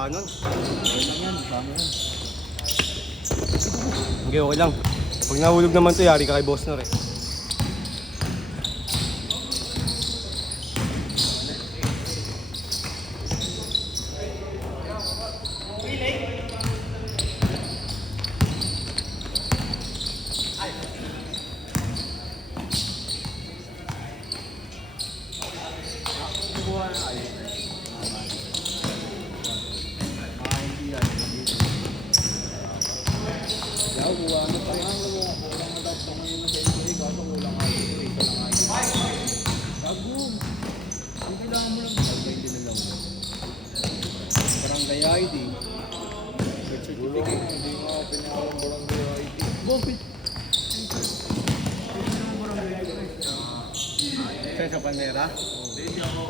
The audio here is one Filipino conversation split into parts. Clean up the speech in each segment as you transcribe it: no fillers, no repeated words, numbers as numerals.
kanon. Okay lang yan, kasama yan. Okay lang. Pag nahulog naman to, yari ka kay Boss Nor eh. Barangay ID. Birth certificate. Hindi nga pinakalang barangay ID. Bopit. Saan sa Panera? Hindi ako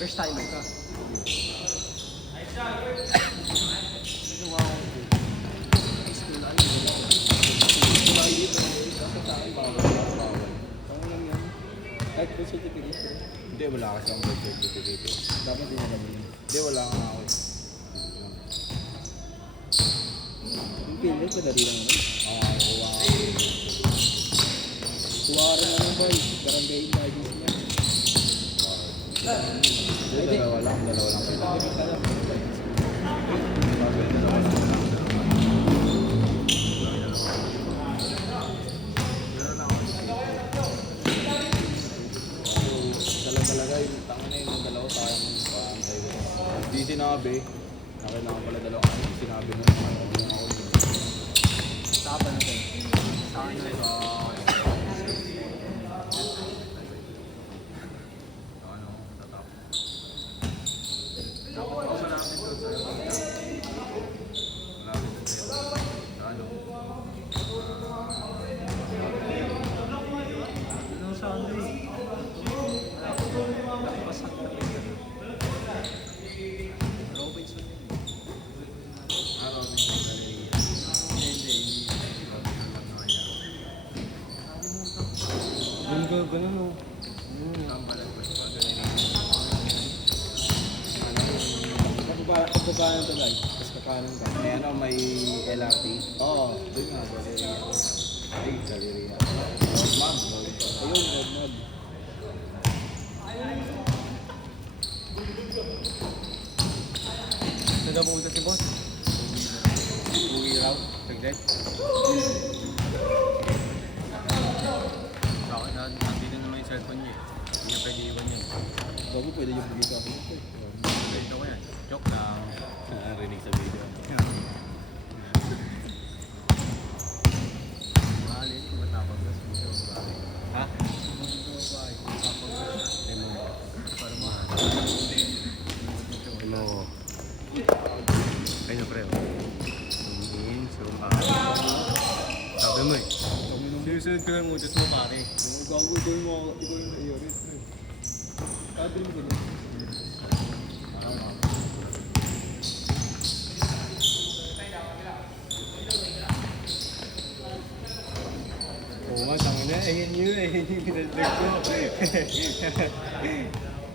First timer ka. Kahit birth certificate. Hindi, wala kasi ang birth certificate. Dapat din naman yun. Hindi, wala nga ako. Yung pilit, madali lang naman. Kuha ka. Kuha ka rin naman ba? Barangay emergency niya. Dalawa lang kailangan. Talaga yung tanga na yung dalawa tayong paantay ko. Hindi sinabi na kailangan pala dalawa kasi sinabi nung ano yung ako yun. Saka na kayo? Saka na ito. Ganun o. Pagbabayan ito guys, tapos kakanan ka. May ano, may LRT? Oo, doon nga, Galeria. Ay, Galeria. Roadmap. Ayun, roadmap. Saan daw pumunta si Boss? Uwi raw, saglit. Sa akin na, nandito naman yung cellphone niya eh. Hindi niya pwede iwan yun. Bago pwede yung bigay sa akin. Pwede ko yan. Joke lang. Rinig sa video. Mahalin, matapag na sa Ha? Para mahal. Ano? Kaya pre. Zoom in, zoom out. Sabi mo eh. Sinusunod ko yung utos mo pare. Gago, ikaw yung naiyarit. Sabi mo ganun. Oo nga, tangin na. Ayun yung ginaldog ko.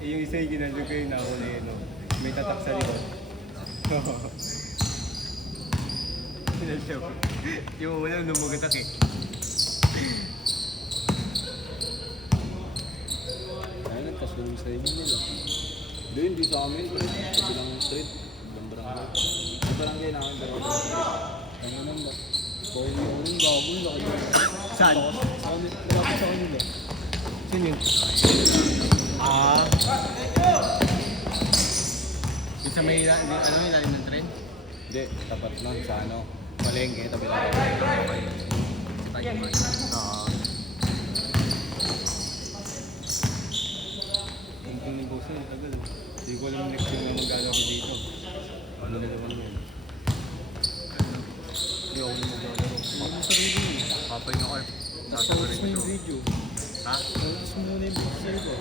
Yung isa yung ginaldog ko yung nakuli yun. May tatak sa likod. Ginaldog ko. Yung una, lumugatak eh. Kaya nagkasunod sa inyo nila. Hindi sa amin. Kasi lang yung street. Ibang barangay. Yung barangay namin, dalawa. Ano naman ba? Kaya yung gago, laki yun. Saan? Malapit sa kanila. Sino yun? Ah. Yung sa may ilalim ng tren? Hindi, tapat lang sa ano. Palengke, tabi lang. Oo. Ang tingin ko sa'yo, tagal. Hindi ko alam next year na mag-ano ako dito. Ano na naman yun? Hindi ako na mag-ano. Ano sa video eh? Papay na Carp. Tapos focus mo yung video. Ha? Focus mo muna yung video sa'yo ba?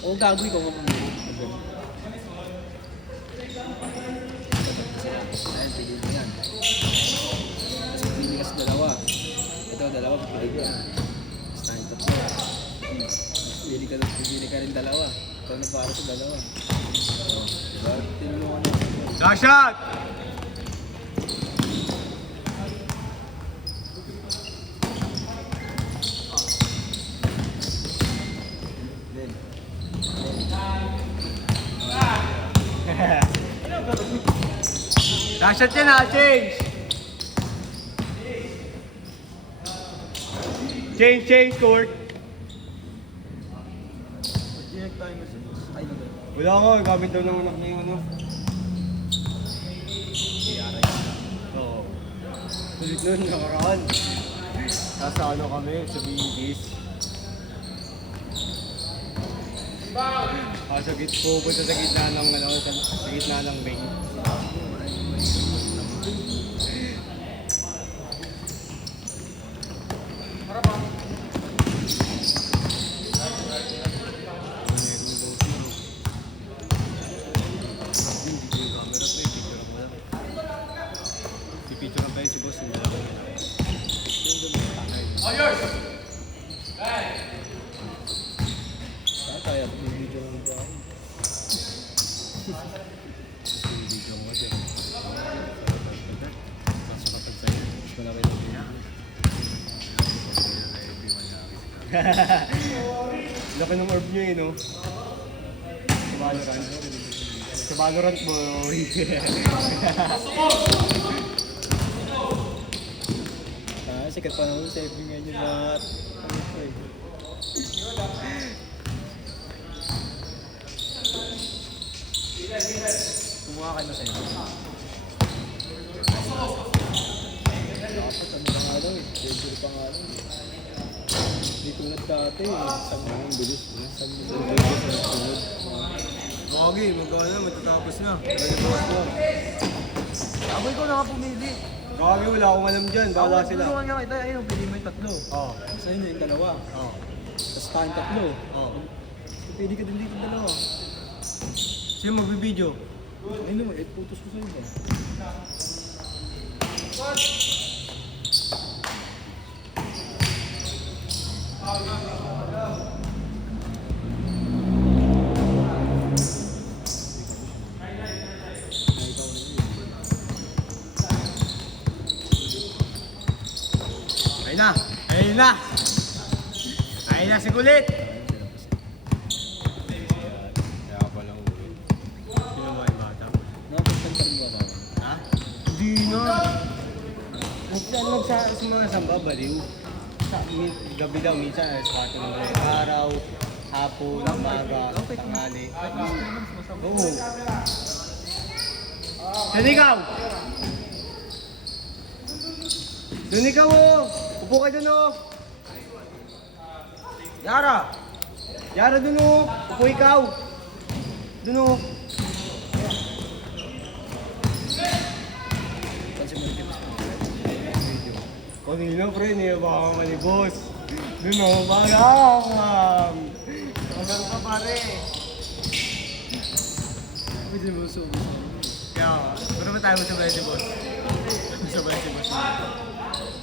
Oo, gago ikaw ka mamili. Stand up na. Pili ka rin dalawa. Ikaw na para sa dalawa. Diba? Tinulungan mo. Last shot! Then, Last shot yan ha, change! Change, court. direct tayo mo sa boss. Ay, no, Wala nga, gamit daw ng anak niya yung ano. Oo. Sulit nun, nakaraan. Nasa ano kami, sa Bigis. Pupunta sa gitna ng ano, sa gitna ng main. Picture ang tayo si boss. Saan tayo? May video lang ba? Video ko kasi. Mas kapag sa'yo. Mas malaki lang niya. Laki ng orb niyo eh, no? Sa Valorant. Sa Valorant, boy. Sikat pa naman sa FB ngayon at ano po eh. Kumuha ka na sa'yo. Dapat ano pa nga daw eh. Schedule pa nga daw eh. Hindi tulad dati eh. Saan mo ang bilis eh. Saan mo ang bilis na tulad. Wagi, magkano, matatapos na. Aboy ko na nga pumili. Wagi, wala akong alam dyan. Bahala sila. Tulungan nga kita. Ayun, pili mo yung tatlo. Oo. Sa'yo na yung dalawa. Oo. Tapos tayong tatlo. Oo. Pili ka din dito yung dalawa. Sino magbibideo? Ayun naman, putos ko sa'yo ba? Ayun na! Ayun na! Ayun na si Kulit! Kaya pala uwi. Sino mo ay bata? Nakapagtan pa rin ba ako? Ha? Hindi na! Sa mga samba, baliw. Gabi daw, minsan, sa katulong ng araw, hapon, umaga, tanghali. Oo. Yan ikaw! Doon ikaw oh! Upo ka doon oh! Yara! Yara doon oh! Upo ikaw! Doon oh! Pansin mo yung tips mo. Kanina pre, niya baka malibos. Doon oh, bagam! Bagang ka pare! Pwede mo so. Kaya, pero ba tayo masabay si boss? Masabay si boss.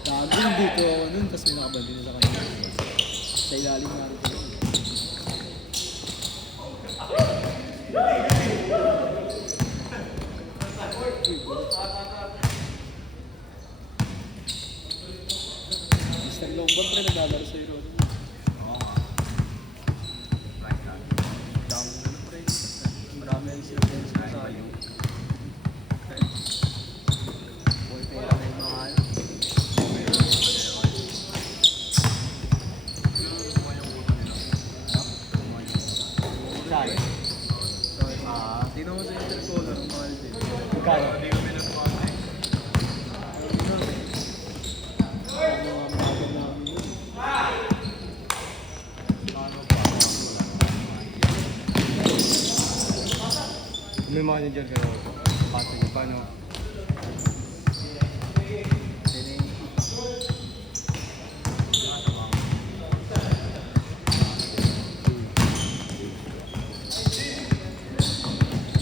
Gago yung dito ako nun, tapos may nakabandi na sa kanila. Sa ilalim nga rin. Mr. Longban pre naglalaro sa Euro. Dami na pre. Marami ang sila sa tayo. Boy, pera na yung mga ano. Saan? Tingnan mo sa intercolor, mahal din. Magkano? Ano nga mga namin yun. May manager kayo. Pato niyo pa, no?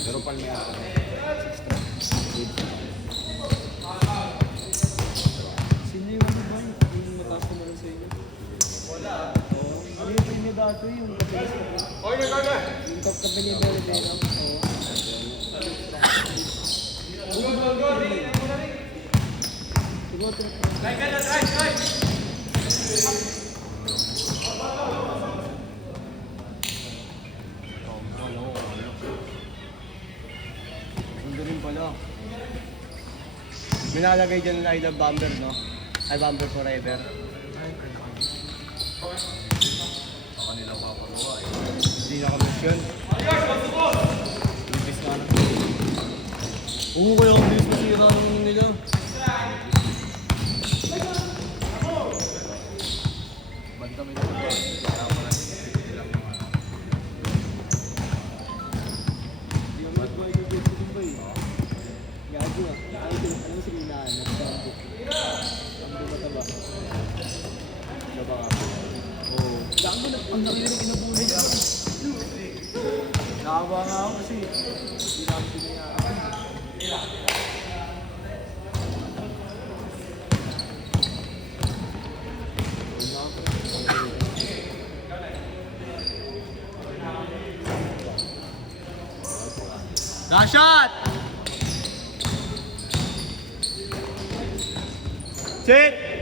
Pero palmi ako. Sino yung ano ba? Yung mataas na lang sa inyo? Tabi ni Berbero. Oo. Ganda rin pala. May nakalagay dyan na I love Bamber, no? Ay, Bamber forever. Sa kanila papagawa eh. Hindi nakamiss yun. Ibis nga lang. Oo, kaya ang bilis masira ng nila. Banda may nagagawa. Kaya pala nilang mga... Gago ah. Ano si Linaan? Nagsambo. Sambo mataba. Diba nga? Oo. Gago na. Ang nakilig kinabulay ka. Nakawa nga ako kasi hindi namin pinayaan. Shot! Sit!